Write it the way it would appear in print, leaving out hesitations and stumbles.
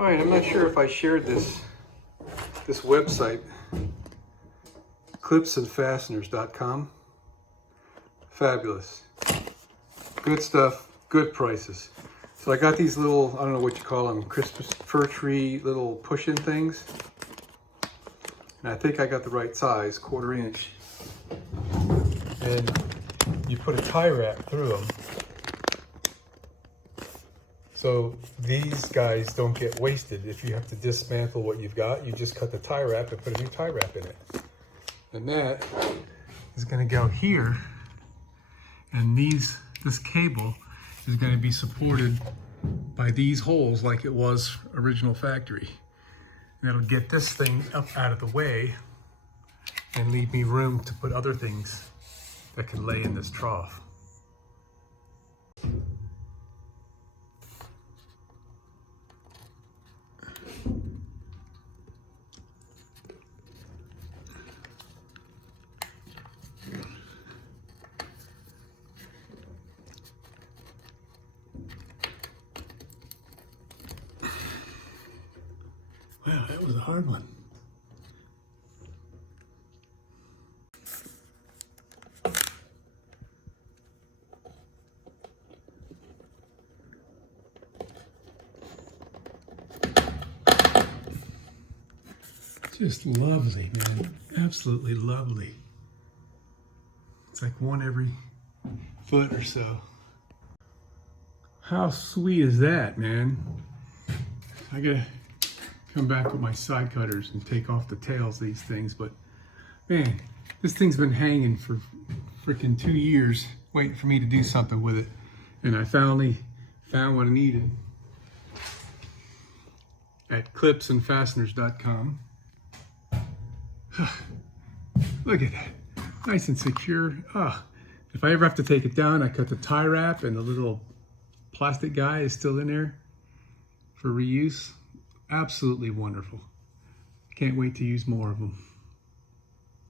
All right, I'm not sure if I shared this website, clipsandfasteners.com. Fabulous. Good stuff, good prices. So I got these little, I don't know what you call them, Christmas fir tree little push-in things. And I think I got the right size, 1/4 inch. And you put a tie wrap through them. So these guys don't get wasted. If you have to dismantle what you've got, you just cut the tie wrap and put a new tie wrap in it. And that is gonna go here. And this cable is gonna be supported by these holes like it was original factory. And that'll get this thing up out of the way and leave me room to put other things that can lay in this trough. Wow, that was a hard one. Just lovely, man. Absolutely lovely. It's like one every foot or so. How sweet is that, man? I gotta come back with my side cutters and take off the tails of these things, but man, this thing's been hanging for freaking 2 years waiting for me to do something with it, and I finally found what I needed at clipsandfasteners.com. Look at that, nice and secure. If I ever have to take it down, I cut the tie wrap and the little plastic guy is still in there for reuse. Absolutely wonderful. Can't wait to use more of them.